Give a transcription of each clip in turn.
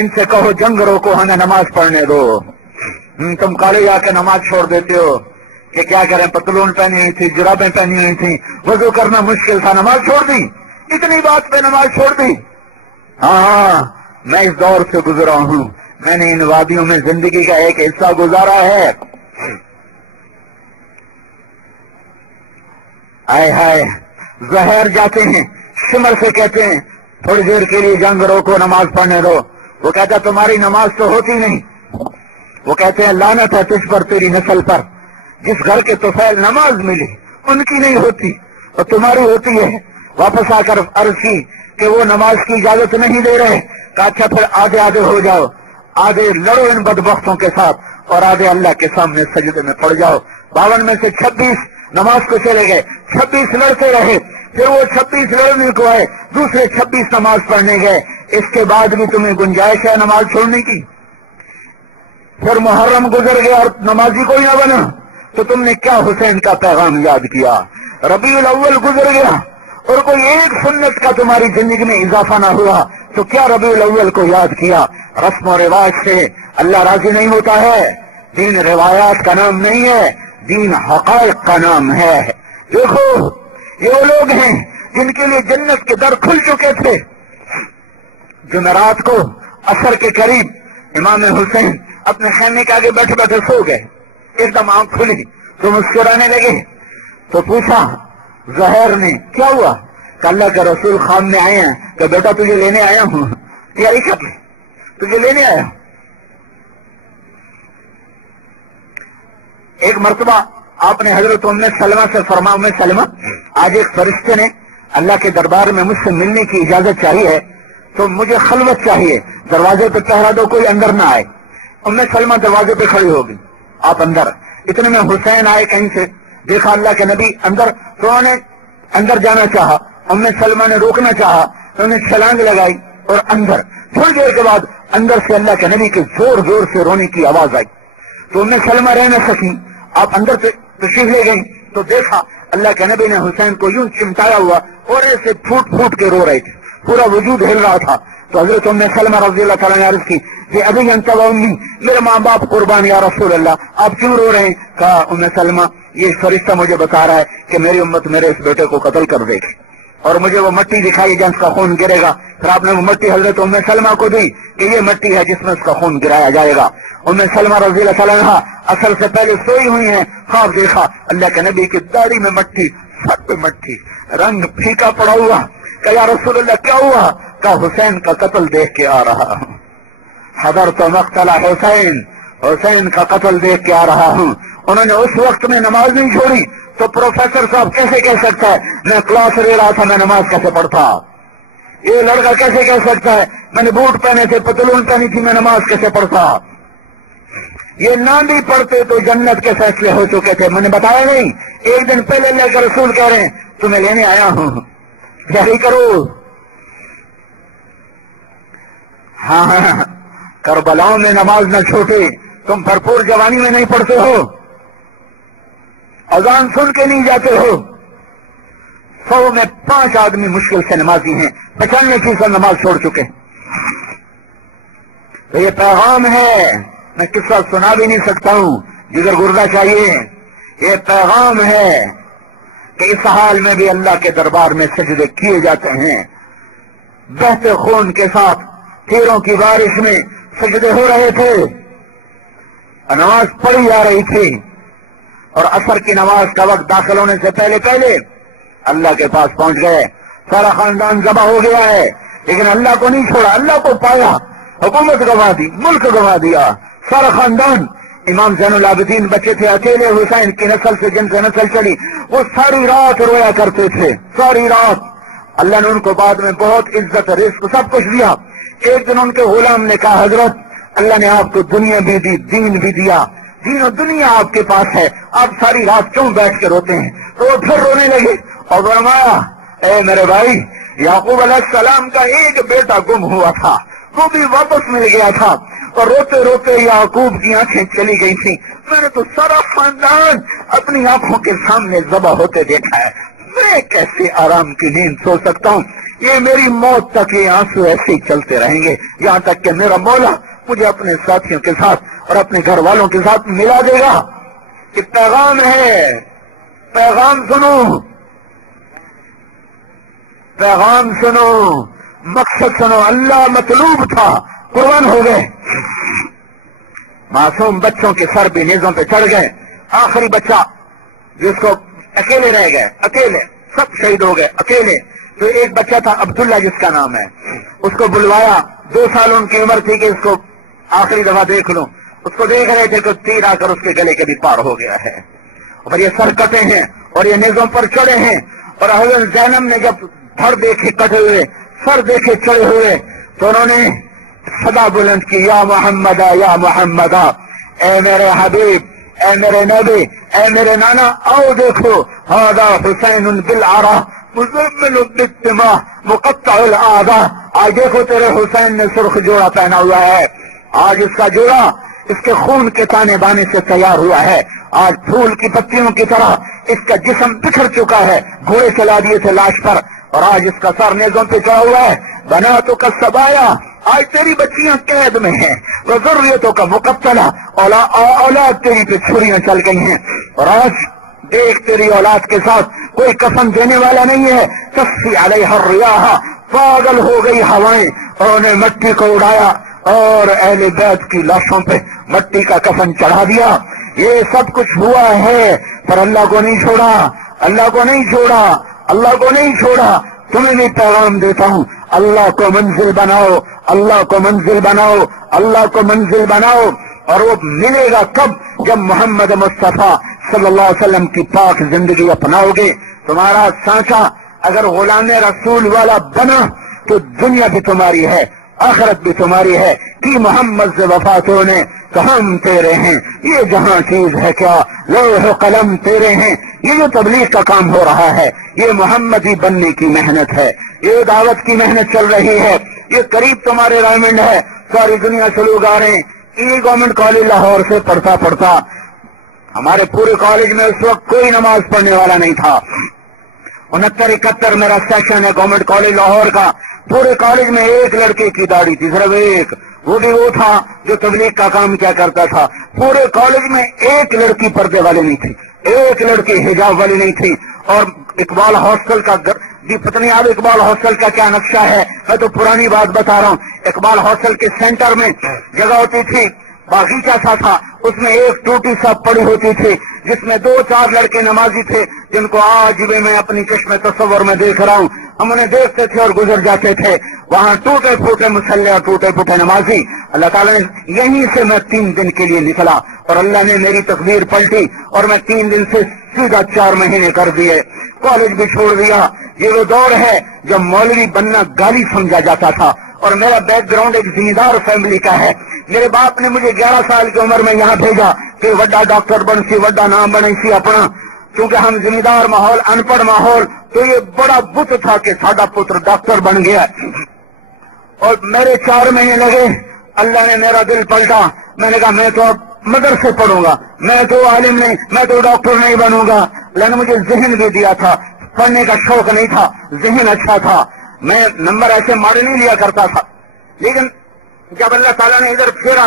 इनसे कहो जंग रोको, हमें नमाज पढ़ने दो। तुम कॉलेज आकर नमाज छोड़ देते हो कि क्या करें, पतलून पहनी हुई थी, जुराबें पहनी हुई थी, वजू करना मुश्किल था, नमाज छोड़ दी, इतनी बात पे नमाज छोड़ दी। हाँ, मैं इस दौर से गुजरा हूं, मैंने इन वादियों में जिंदगी का एक हिस्सा गुजारा है। आए हाय, जहर जाते हैं, शिमर से कहते हैं थोड़ी देर के लिए जंग रोको, नमाज पढ़ने दो। वो कहता तुम्हारी नमाज तो होती नहीं। वो कहते हैं लानत है तुझ पर, तेरी नस्ल पर, जिस घर के तुफैल नमाज मिली उनकी नहीं होती और तुम्हारी होती है। वापस आकर अर्ज की कि वो नमाज की इजाजत नहीं दे रहे। कहा अच्छा फिर आधे आधे हो जाओ, आधे लड़ो इन बदबख्तों के साथ और आधे अल्लाह के सामने सजदे में पड़ जाओ। 52 में से 26 नमाज को चले गए, 26 लड़ते रहे, फिर वो 26 लड़ने को आए, दूसरे 26 नमाज पढ़ने गए। इसके बाद भी तुम्हें गुंजाइश है नमाज छोड़ने की? फिर मुहर्रम गुजर गया और नमाजी कोई ना बना तो तुमने क्या हुसैन का पैगाम याद किया? रबीउल अव्वल गुजर गया और कोई एक सुन्नत का तुम्हारी जिंदगी में इजाफा ना हुआ तो क्या रबीउल अव्वल को याद किया? रस्म और रिवाज से अल्लाह राजी नहीं होता है। दीन रिवायात का नाम नहीं है, दीन हकायक का नाम है। देखो ये वो लोग हैं जिनके लिए जन्नत के दर खुल चुके थे। जुमेरात को असर के करीब इमाम हुसैन अपने खैमे के आगे बैठे बैठे सो गए। एकदम आंख खुली तो मुस्कुराने लगे। तो पूछा जहर ने क्या हुआ? अल्लाह के रसूल खाम में आए हैं कि बेटा तुझे लेने आया हूं, तैयारी कर ले, तुझे लेने आया। एक मर्तबा आपने हजरत उम्मे सलमा से फरमा, उम्मे सलमा आज एक फरिश्ते ने अल्लाह के दरबार में मुझसे मिलने की इजाजत चाहिए तो मुझे खलवत चाहिए, दरवाजे पे पहरा दो, कोई अंदर ना आए। उम्मे सलमा दरवाजे पे खड़ी होगी, आप अंदर। इतने में हुसैन आए कहीं से, देखा अल्लाह के नबी अंदर, तो उन्होंने अंदर जाना चाहा, उम्मे सलमा ने रोकना चाहा तो उन्हें छलांग लगाई और अंदर। थोड़ी देर के बाद अंदर से अल्लाह के नबी के जोर जोर से रोने की आवाज आई तो उम्मे सलमा रह न सकी, आप अंदर से तशरीफ ले गई तो देखा अल्लाह के नबी ने हुसैन को यूं चिमटाया हुआ और ऐसे फूट फूट के रो रहे थे, पूरा वजूद हिल रहा था। तो हजरत उम्मे सलमा रज़ी अल्लाह तआला ने अर्ज की कि अभी अंत व उम्मी, मेरे माँ बाप कुर्बान या रसूल अल्लाह, आप क्यों रो रहे हैं? कहा उम्मे सलमा ये फरिश्ता मुझे बता रहा है कि मेरी उम्मत मेरे इस बेटे को कत्ल कर देगी और मुझे वो मट्टी दिखाई जहाँ उसका खून गिरेगा। फिर आपने वो मट्टी हजरत उम्मे सलमा को दी कि ये मट्टी है जिसमें उसका खून गिराया जाएगा। उम्मे सलमा रज़ी अल्लाह तआला अन्हा असल से पहले सोई हुई है, ख्वाब देखा अल्लाह के नबी की दाढ़ी में मट्टी, सर पे मट्टी, रंग फीका पड़ा हुआ। कहा या रसूल अल्लाह क्या हुआ? कहा हुसैन का कत्ल देख के आ रहा हूं। हदर तो मक्तला हुसैन, हुसैन का कत्ल देख के आ रहा हूं। उन्होंने उस वक्त में नमाज नहीं छोड़ी तो प्रोफेसर साहब कैसे कह सकता है मैं क्लास ले रहा था, मैं नमाज कैसे पढ़ता? ये लड़का कैसे कह सकता है मैंने बूट पहने थे, पतलून पहनी थी, मैं नमाज कैसे पढ़ता? ये ना भी पढ़ते तो जन्नत के फैसले हो चुके थे। मैंने बताया नहीं, एक दिन पहले अल्लाह के रसूल कह रहे हैं तुम्हें लेने आया हूं, तैयारी करो। हाँ, करबलाओं में नमाज न छोटे, तुम भरपूर जवानी में नहीं पढ़ते हो, अजान सुन के नहीं जाते हो। 100 में 5 आदमी मुश्किल से नमाजी हैं, 95% नमाज छोड़ चुके। तो ये पैगाम है, मैं किस्सा सुना भी नहीं सकता हूं, जिगर गुर्दा चाहिए। ये पैगाम है कि इस हाल में भी अल्लाह के दरबार में सजदे किए जाते हैं। बहते खून के साथ तीरों की बारिश में सजदे हो रहे थे, नमाज पढ़ी जा रही थी और असर की नमाज का वक्त दाखिल होने से पहले पहले अल्लाह के पास पहुंच गए। सारा खानदान जबा हो गया है लेकिन अल्लाह को नहीं छोड़ा, अल्लाह को पाया, हुकूमत गंवा दी, मुल्क गंवा दिया, सारा खानदान। इमाम ज़ैनुल आबिदीन बच्चे थे अकेले, हुसैन की नस्ल से जिनसे नस्ल चली, वो सारी रात रोया करते थे, सारी रात। अल्लाह ने उनको बाद में बहुत इज्जत, रिस्क, सब कुछ दिया। एक दिन उनके गुलाम ने कहा हजरत अल्लाह ने आपको दुनिया भी दी, दीन भी दिया, दीन और दुनिया आपके पास है, आप सारी रात क्यों बैठ के रोते हैं? तो वो फिर रोने लगे और फरमाया ए मेरे भाई, याकूब अलैहिस्सलाम का एक बेटा गुम हुआ था, वो भी वापस मिल गया था और रोते रोते याकूब की आंखें चली गई थी। मैंने तो सारा खानदान अपनी आंखों के सामने ज़बह होते देखा है, मैं कैसे आराम की नींद सो सकता हूँ? ये मेरी मौत तक ये आंसू ऐसे ही चलते रहेंगे, यहाँ तक कि मेरा मौला मुझे अपने साथियों के साथ और अपने घर वालों के साथ मिला देगा। कि पैगाम है, पैगाम सुनो, पैगाम सुनो, मकसद सुनो। अल्लाह मतलूब था, कुर्बान हो गए। मासूम बच्चों के सर भी नेज़ों पे चढ़ गए। आखिरी बच्चा जिसको अकेले रह गए, अकेले सब शहीद हो गए, अकेले। तो एक बच्चा था अब्दुल्ला जिसका नाम है, उसको बुलवाया। 2 साल उनकी उम्र थी कि इसको आखिरी दफा देख लूं। उसको देख रहे थे कि तीर आकर उसके गले के भी पार हो गया है और ये सर कटे हैं और ये नेज़ों पर चढ़े हैं। और हज़रत ज़ैनब ने जब धड़ देखे कटे हुए, सर देखे चढ़े हुए, तो उन्होंने सदा बुलंद की, या मोहम्मदा, या मोहम्मदा, ए मेरे हबीब, ए मेरे नबी, ए मेरे नाना, आओ देखो, हादा हुसैन बिल आरा मुज़म्मिल बित्तिमा मुक़त्तउल आदा। आज देखो तेरे हुसैन ने सुर्ख जोड़ा पहना हुआ है, आज इसका जोड़ा इसके खून के ताने बाने से तैयार हुआ है। आज फूल की पत्तियों की तरह इसका जिस्म बिखर चुका है, घोड़े चला दिए थे लाश पर, और आज इसका सर नेज़ों पे चढ़ा हुआ है। बना तो का सबाया, आज तेरी बच्चियां कैद में हैं, ज़ुर्रियतों का मुकत्तला, औलाद तेरी पे छुरियां चल गई हैं। और आज देख तेरी औलाद के साथ कोई कसम देने वाला नहीं है। तस्फी अलैहा रियाह, पागल हो गई हवाएं, और उन्हें मिट्टी को उड़ाया और अहले बैत की लाशों पे मिट्टी का कफन चढ़ा दिया। ये सब कुछ हुआ है, पर अल्लाह को नहीं छोड़ा, अल्लाह को नहीं छोड़ा, अल्लाह को नहीं छोड़ा। तुम्हें भी पैगाम देता हूँ, अल्लाह को मंजिल बनाओ, अल्लाह को मंजिल बनाओ, अल्लाह को मंजिल बनाओ। और वो मिलेगा कब? जब मोहम्मद मुस्तफा सल्लल्लाहु अलैहि वसल्लम की पाक जिंदगी अपनाओगे। तुम्हारा सांचा अगर गुलाम रसूल वाला बना तो दुनिया भी तुम्हारी है, आखिरत भी तुम्हारी है। कि मोहम्मद से वफात होने तो हम तेरे हैं, ये जहां चीज है क्या, लौह कलम तेरे हैं। ये जो तबलीग का काम हो रहा है, ये मोहम्मदी बनने की मेहनत है, ये दावत की मेहनत चल रही है। ये करीब तुम्हारे डायमंड है, सारी दुनिया से लोग आ रहे हैं। ये गवर्नमेंट कॉलेज लाहौर से पढ़ता पढ़ता, हमारे पूरे कॉलेज में उस वक्त कोई नमाज पढ़ने वाला नहीं था। 69-71 मेरा सेशन है गवर्नमेंट कॉलेज लाहौर का। पूरे कॉलेज में एक लड़के की दाढ़ी थी, सिर्फ एक, वो भी वो था जो तबलीग का काम क्या करता था। पूरे कॉलेज में एक लड़की पर्दे वाली नहीं थी, एक लड़की हिजाब वाली नहीं थी। और इकबाल हॉस्टल का भी पता नहीं अब इकबाल हॉस्टल का क्या नक्शा है, मैं तो पुरानी बात बता रहा हूँ। इकबाल हॉस्टल के सेंटर में जगह होती थी, बागीचा सा था, उसमें एक टूटी सा पड़ी होती थी, जिसमें 2-4 लड़के नमाजी थे, जिनको आज भी मैं अपनी चश्मे तस्वर में देख रहा हूँ। हम उन्हें देखते थे और गुजर जाते थे। वहाँ टूटे फूटे मुसल्ले और टूटे फूटे नमाजी। अल्लाह ताला ने, यहीं से मैं 3 दिन के लिए निकला और अल्लाह ने मेरी तकदीर पलटी और मैं 3 दिन से सीधा 4 महीने कर दिए, कॉलेज भी छोड़ दिया। ये वो दौर है जब मौलवी बनना गाली समझा जाता था। और मेरा बैकग्राउंड एक जिम्मेदार फैमिली का है। मेरे बाप ने मुझे 11 साल की उम्र में यहाँ भेजा कि वड्डा डॉक्टर बन सी, वड्डा नाम बने सी अपना। क्योंकि हम जिम्मेदार माहौल, अनपढ़ माहौल, तो ये बड़ा बुत था कि साडा पुत्र डॉक्टर बन गया। और मेरे 4 महीने लगे, अल्लाह ने मेरा दिल पलटा। मैंने कहा मैं तो अब मदरसे पढ़ूंगा, मैं तो आलिम नहीं, मैं तो डॉक्टर नहीं बनूंगा। अल्लाह ने मुझे जहन भी दिया था, पढ़ने का शौक नहीं था, जहन अच्छा था। मैं नंबर ऐसे मारे नहीं लिया करता था। लेकिन जब अल्लाह ताला ने इधर फेरा,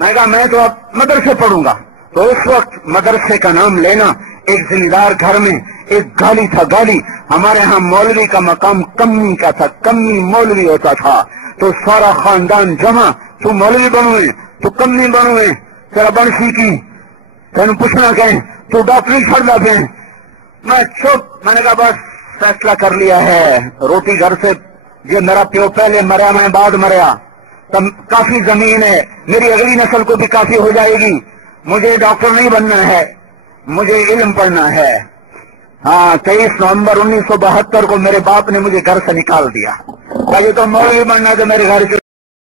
मैं कहा मैं तो अब मदरसे पढ़ूंगा। तो उस वक्त मदरसे का नाम लेना एक जिम्मेदार घर में एक गाली था, गाली। हमारे यहाँ मौलवी का मकाम कम्मी का था, कम्मी मौलवी होता था। तो सारा खानदान जमा, तू मौलवी बनूए, तू कम्मी बनूए, तेरा बन सीखी, तेन पूछना कहें, तू डॉक्टरी छड़ दे। मैं चुप, मैंने कहा बस फैसला कर लिया है। रोटी घर से, जो मेरा प्यो पहले मरा, मैं बाद मरा, तब काफी जमीन है, मेरी अगली नस्ल को भी काफी हो जाएगी। मुझे डॉक्टर नहीं बनना है, मुझे इल्म पढ़ना है। हाँ, 23 नवंबर 1972 को मेरे बाप ने मुझे घर से निकाल दिया। ये तो मौलवी बनना, तो मेरे घर के